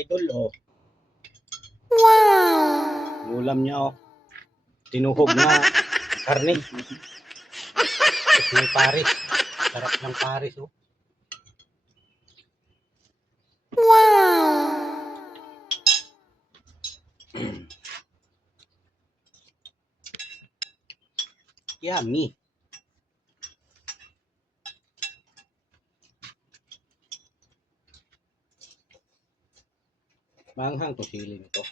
idol, oh. Wow! Yung ulam niya, oh. Tinuhog na karne. Yung paris. Sarap ng paris, oh. Wow! Yummy. Manghang to sili nito.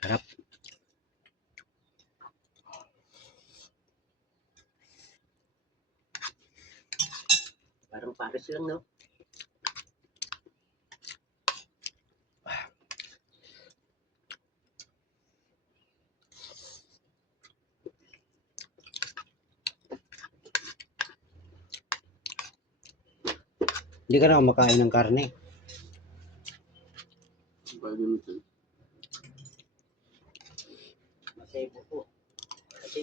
Sarap. Parang pares lang, no? Hindi ka na kumakain ng karne. Masebo po. Kasi,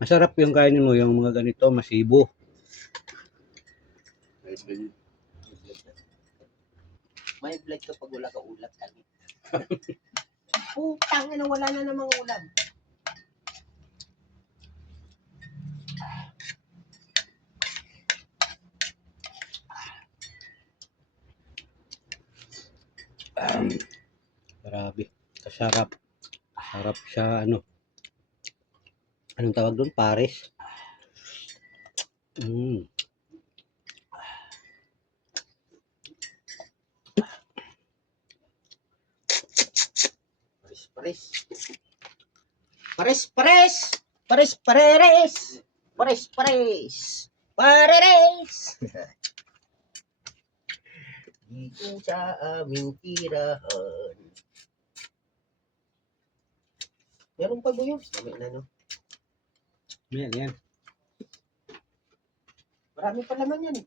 Masarap yung kainin mo, yung mga ganito, masibo. may blood kapag wala ka ulam. Putang na wala na namang ulam. Grabe. Kasarap. Sarap siya, ano. Anong tawag doon? Pares. Pares. Pares, pares! Pares, pareres! Pares, pares! Pareres! Dito sa aming tirahan. Meron pa ba yun? Dami na, no? Yan, yan. Marami pa naman yan.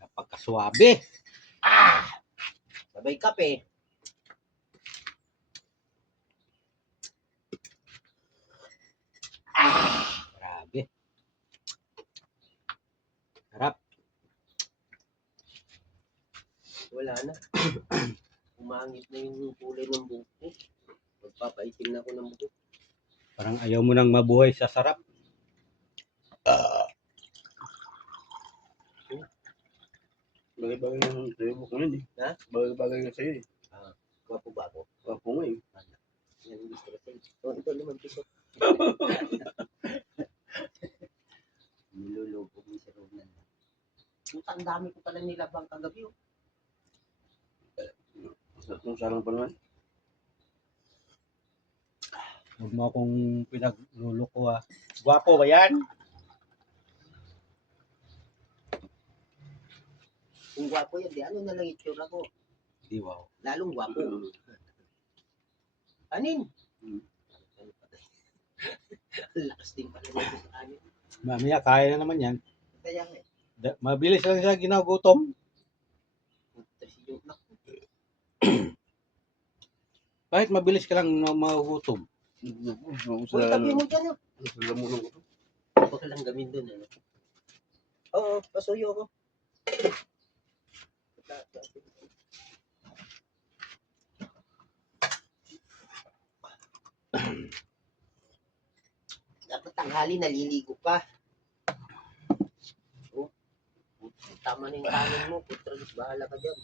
Napagkaswabe. Sabay kape. Grabe. Sarap. Wala na. Umangit na yung kulay ng buhok ko. Magpapaitim na ako ng buhok. Parang ayaw mo nang mabuhay sa sarap. Bagay-bagay na sa'yo mo ko nun eh. Ha? Bagay-bagay na sa'yo eh. Wapo ba ako? Wapo nga eh. Yan ang gusto ko sa'yo. Oh, ito 5 piso. Nilulubog ni si Ronan. Ang dami ko pala nilabang kagabi. Oh. Tatlong sarang pa naman. Huwag mo akong pinagluluko, ha. Gwapo ba yan? Kung gwapo yan, di ano na lang itsura ko. Di, wow. Lalong gwapo. Anin? Ang lakas din pala nito sa anin. Mamaya, kaya na naman yan. Kaya nga eh. Mabilis lang siya ginagutom. Yung nak. Kahit mabilis ka lang magutom. Uy, tabi mo dyan. Lamunan ko to. Huwag ka lang gamin dun. Ano? Oo, pasuyo ko. Dapat tanghali naliligo pa. Oh, tama na yung kanin mo. Putra, bahala ka dyan.